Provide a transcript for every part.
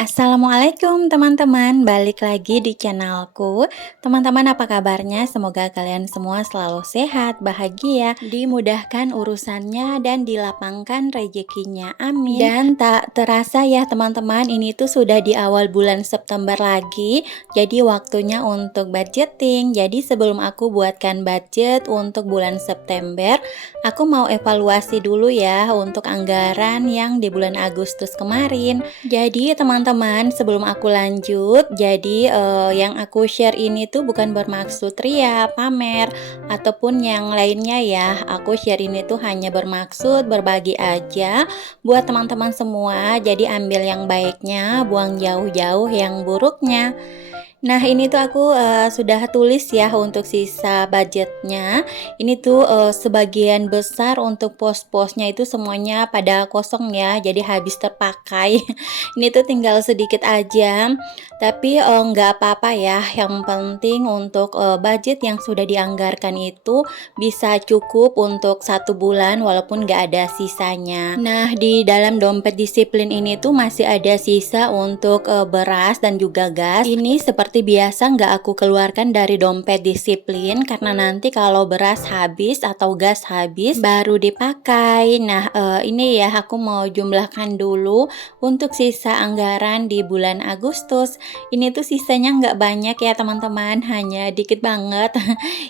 Assalamualaikum teman-teman, balik lagi di channelku. Teman-teman apa kabarnya? Semoga kalian semua selalu sehat, bahagia, dimudahkan urusannya dan dilapangkan rezekinya. Amin. Dan tak terasa ya teman-teman, ini tuh sudah di awal bulan September lagi. Jadi waktunya untuk budgeting. Jadi sebelum aku buatkan budget untuk bulan September, aku mau evaluasi dulu ya untuk anggaran yang di bulan Agustus kemarin. Jadi teman-teman, sebelum aku lanjut, yang aku share ini tuh bukan bermaksud ria, pamer, ataupun yang lainnya ya. Aku share ini tuh hanya bermaksud berbagi aja buat teman-teman semua. Jadi ambil yang baiknya, buang jauh-jauh yang buruknya. Nah, ini tuh aku sudah tulis ya untuk sisa budgetnya. Ini tuh sebagian besar untuk pos-posnya itu semuanya pada kosong ya, jadi habis terpakai. Ini tuh tinggal sedikit aja, tapi nggak apa-apa ya. Yang penting untuk budget yang sudah dianggarkan itu bisa cukup untuk 1 bulan walaupun nggak ada sisanya. Nah, di dalam dompet disiplin ini tuh masih ada sisa untuk beras dan juga gas. Ini seperti biasa nggak aku keluarkan dari dompet disiplin karena nanti kalau beras habis atau gas habis baru dipakai. Nah, ini ya aku mau jumlahkan dulu untuk sisa anggaran di bulan Agustus. Ini tuh sisanya nggak banyak ya teman-teman, hanya dikit banget.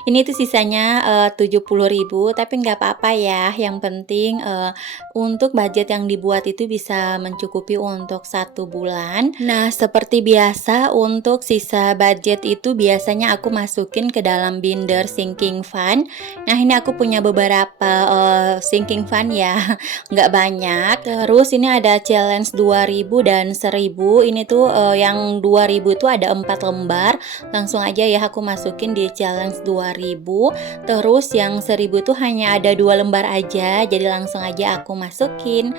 Ini tuh sisanya 70.000, tapi nggak apa-apa ya. Yang penting untuk budget yang dibuat itu bisa mencukupi untuk 1 bulan. Nah, seperti biasa untuk sisa budget itu biasanya aku masukin ke dalam binder sinking fund. Nah, ini aku punya beberapa sinking fund ya, nggak banyak. Terus ini ada challenge 2000 dan 1000. Ini tuh yang 2000 itu ada 4 lembar. Langsung aja ya aku masukin di challenge 2000. Terus yang 1000 tuh hanya ada 2 lembar aja, jadi langsung aja aku masukin.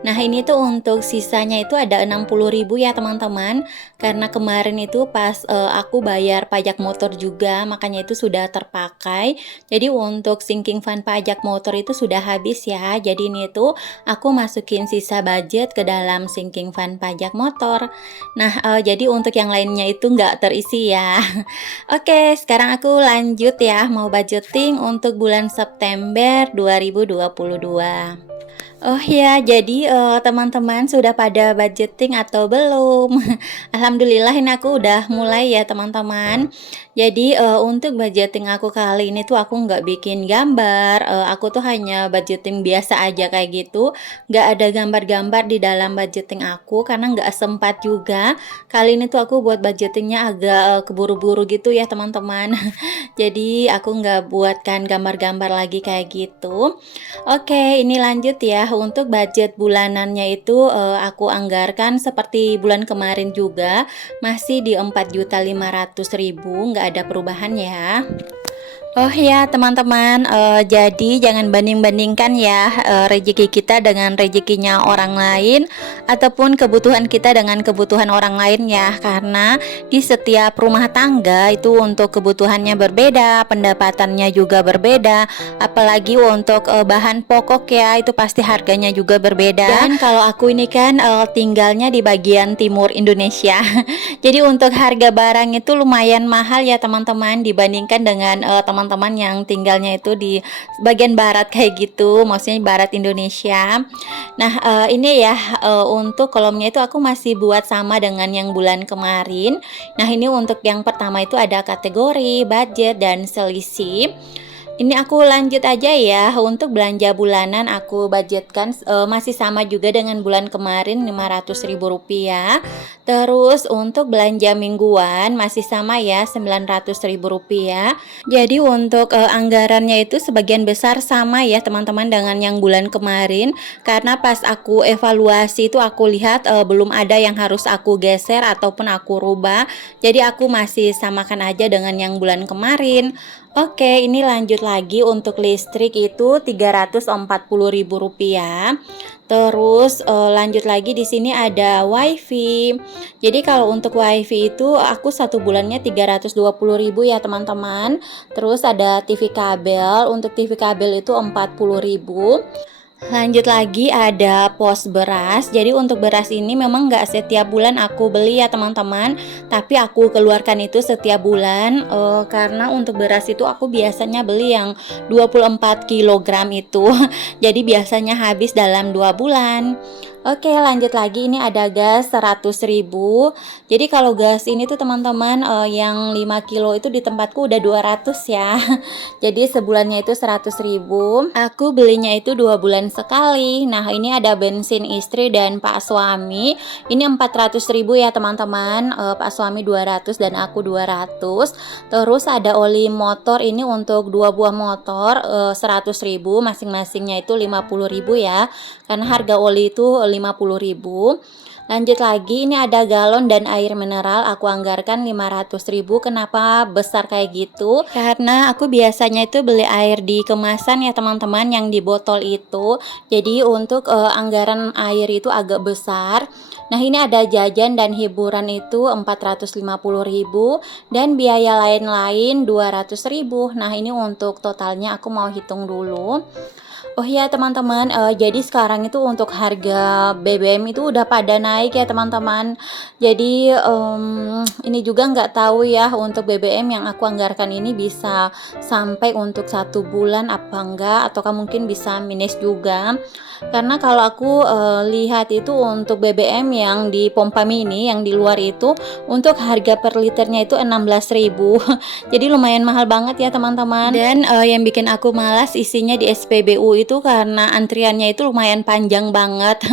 Nah, ini tuh untuk sisanya itu ada 60.000 ya teman-teman. Karena kemarin itu pas aku bayar pajak motor juga, makanya itu sudah terpakai. Jadi untuk sinking fund pajak motor itu sudah habis ya. Jadi ini tuh aku masukin sisa budget ke dalam sinking fund pajak motor. Nah, jadi untuk yang lainnya itu nggak terisi ya. Oke, sekarang aku lanjut ya, mau budgeting untuk bulan September 2022. Oh ya, jadi teman-teman sudah pada budgeting atau belum? Alhamdulillah ini aku udah mulai ya teman-teman. Jadi untuk budgeting aku kali ini tuh aku nggak bikin gambar, aku tuh hanya budgeting biasa aja kayak gitu. Nggak ada gambar-gambar di dalam budgeting aku karena nggak sempat juga. Kali ini tuh aku buat budgetingnya agak keburu-buru gitu ya teman-teman. Jadi aku nggak buatkan gambar-gambar lagi kayak gitu. Oke, ini lanjut ya. Untuk budget bulanannya itu aku anggarkan seperti bulan kemarin juga, masih di 4.500.000, nggak ada perubahan ya. Oh ya teman-teman, jadi jangan banding-bandingkan ya rezeki kita dengan rezekinya orang lain ataupun kebutuhan kita dengan kebutuhan orang lain ya, karena di setiap rumah tangga itu untuk kebutuhannya berbeda, pendapatannya juga berbeda, apalagi untuk bahan pokok ya itu pasti harganya juga berbeda. Dan kalau aku ini kan tinggalnya di bagian timur Indonesia, jadi untuk harga barang itu lumayan mahal ya teman-teman dibandingkan dengan teman-teman yang tinggalnya itu di bagian barat kayak gitu, maksudnya barat Indonesia. Nah, ini ya untuk kolomnya itu aku masih buat sama dengan yang bulan kemarin. Nah, ini untuk yang pertama itu ada kategori, budget, dan selisih. Ini aku lanjut aja ya. Untuk belanja bulanan aku budgetkan masih sama juga dengan bulan kemarin, Rp500.000. Terus untuk belanja mingguan masih sama ya, Rp900.000. Jadi untuk anggarannya itu sebagian besar sama ya teman-teman dengan yang bulan kemarin. Karena pas aku evaluasi itu aku lihat belum ada yang harus aku geser ataupun aku rubah. Jadi aku masih samakan aja dengan yang bulan kemarin. Oke, ini lanjut lagi untuk listrik itu Rp340.000. Terus lanjut lagi di sini ada wifi. Jadi kalau untuk wifi itu aku 1 bulannya 320.000 ya teman-teman. Terus ada TV kabel. Untuk TV kabel itu 40.000. Lanjut lagi ada pos beras. Jadi untuk beras ini memang nggak setiap bulan aku beli ya teman-teman, tapi aku keluarkan itu setiap bulan, karena untuk beras itu aku biasanya beli yang 24 kilogram itu. Jadi biasanya habis dalam 2 bulan. Oke, lanjut lagi, ini ada gas 100.000. Jadi kalau gas ini tuh teman-teman, yang 5 kilo itu di tempatku udah 200 ya. Jadi sebulannya itu 100.000. Aku belinya itu 2 bulan sekali. Nah, ini ada bensin istri dan Pak suami. Ini 400.000 ya teman-teman. Pak suami 200 dan aku 200. Terus ada oli motor ini untuk 2 buah motor, 100.000, masing-masingnya itu 50.000 ya. Karena harga oli itu 50.000. Lanjut lagi, ini ada galon dan air mineral, aku anggarkan 500.000. Kenapa besar kayak gitu? Karena aku biasanya itu beli air di kemasan ya teman-teman, yang di botol itu. Jadi untuk anggaran air itu agak besar. Nah, ini ada jajan dan hiburan itu 450.000 dan biaya lain-lain 200.000. Nah, ini untuk totalnya aku mau hitung dulu. Oh ya teman-teman, jadi sekarang itu untuk harga BBM itu udah pada naik ya teman-teman. Jadi ini juga nggak tahu ya untuk BBM yang aku anggarkan ini bisa sampai untuk 1 bulan apa enggak, ataukah mungkin bisa minus juga. Karena kalau aku lihat itu untuk BBM yang di pompa mini yang di luar itu untuk harga per liternya itu 16.000. Jadi lumayan mahal banget ya teman-teman. Dan yang bikin aku malas isinya di SPBU itu karena antriannya itu lumayan panjang banget.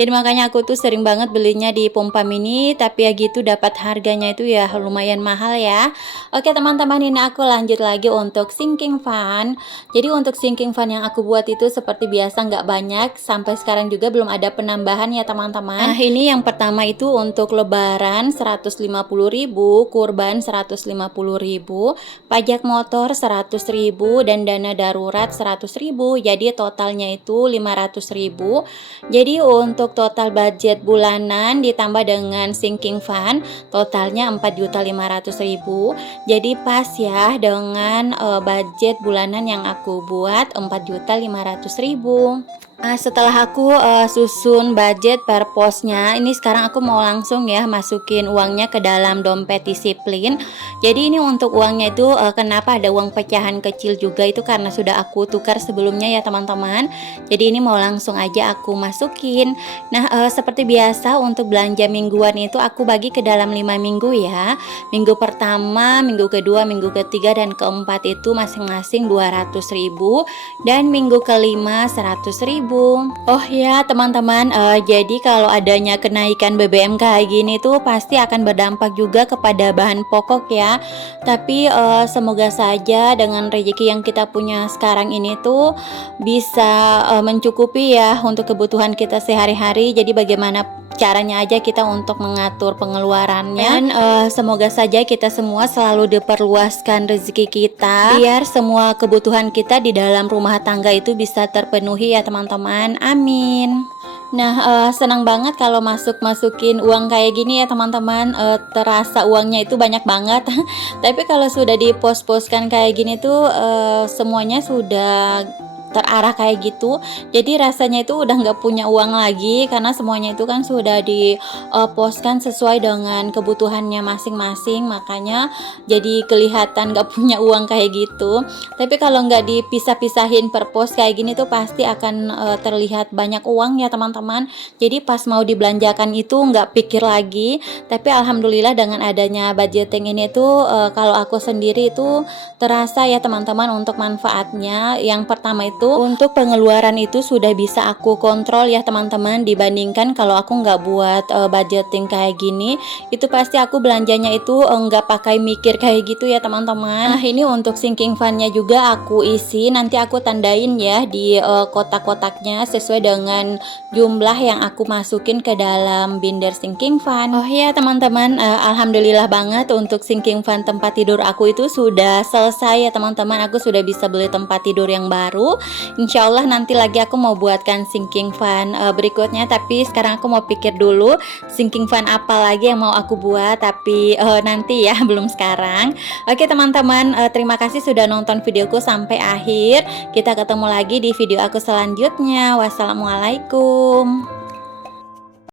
Jadi makanya aku tuh sering banget belinya di pompa mini, tapi ya gitu dapat harganya itu ya lumayan mahal ya. Oke teman-teman, ini aku lanjut lagi untuk sinking fan. Jadi untuk sinking fan yang aku buat itu seperti biasa nggak banyak, sampai sekarang juga belum ada penambahan ya teman-teman. Nah, ini yang pertama itu untuk lebaran 150.000, kurban 150.000, pajak motor 100.000 dan dana darurat 100.000. Jadi totalnya itu 500.000. Jadi untuk total budget bulanan ditambah dengan sinking fund totalnya 4.500.000. Jadi pas ya dengan budget bulanan yang aku buat 4.500.000. Nah, setelah aku susun budget per posnya, ini sekarang aku mau langsung ya masukin uangnya ke dalam dompet disiplin. Jadi ini untuk uangnya itu kenapa ada uang pecahan kecil juga itu karena sudah aku tukar sebelumnya ya teman-teman. Jadi ini mau langsung aja aku masukin. Nah, seperti biasa untuk belanja mingguan itu aku bagi ke dalam 5 minggu ya. Minggu pertama, minggu kedua, minggu ketiga dan keempat itu masing-masing 200.000 dan minggu kelima 100.000. Oh ya teman-teman, jadi kalau adanya kenaikan BBM kayak gini tuh pasti akan berdampak juga kepada bahan pokok ya. Tapi semoga saja dengan rezeki yang kita punya sekarang ini tuh bisa mencukupi ya untuk kebutuhan kita sehari-hari. Jadi bagaimana caranya aja kita untuk mengatur pengeluarannya, dan semoga saja kita semua selalu diperluaskan rezeki kita biar semua kebutuhan kita di dalam rumah tangga itu bisa terpenuhi ya teman-teman, amin. Nah, senang banget kalau masukin uang kayak gini ya teman-teman, terasa uangnya itu banyak banget. Tapi kalau sudah dipos-poskan kayak gini tuh semuanya sudah terarah kayak gitu, jadi rasanya itu udah nggak punya uang lagi karena semuanya itu kan sudah diposkan sesuai dengan kebutuhannya masing-masing, makanya jadi kelihatan nggak punya uang kayak gitu. Tapi kalau nggak dipisah-pisahin per pos kayak gini tuh pasti akan terlihat banyak uang ya teman-teman. Jadi pas mau dibelanjakan itu nggak pikir lagi. Tapi alhamdulillah dengan adanya budgeting ini tuh kalau aku sendiri itu terasa ya teman-teman untuk manfaatnya. Yang pertama itu untuk pengeluaran itu sudah bisa aku kontrol ya teman-teman, dibandingkan kalau aku nggak buat budgeting kayak gini, itu pasti aku belanjanya itu nggak pakai mikir kayak gitu ya teman-teman. Nah, ini untuk sinking fundnya juga aku isi, nanti aku tandain ya di kotak-kotaknya sesuai dengan jumlah yang aku masukin ke dalam binder sinking fund. Oh ya teman-teman, alhamdulillah banget untuk sinking fund tempat tidur aku itu sudah selesai ya teman-teman. Aku sudah bisa beli tempat tidur yang baru Insya Allah nanti lagi aku mau buatkan sinking fan berikutnya, tapi sekarang aku mau pikir dulu sinking fan apa lagi yang mau aku buat, tapi nanti ya belum sekarang. Oke teman-teman, terima kasih sudah nonton videoku sampai akhir. Kita ketemu lagi di video aku selanjutnya. Wassalamualaikum.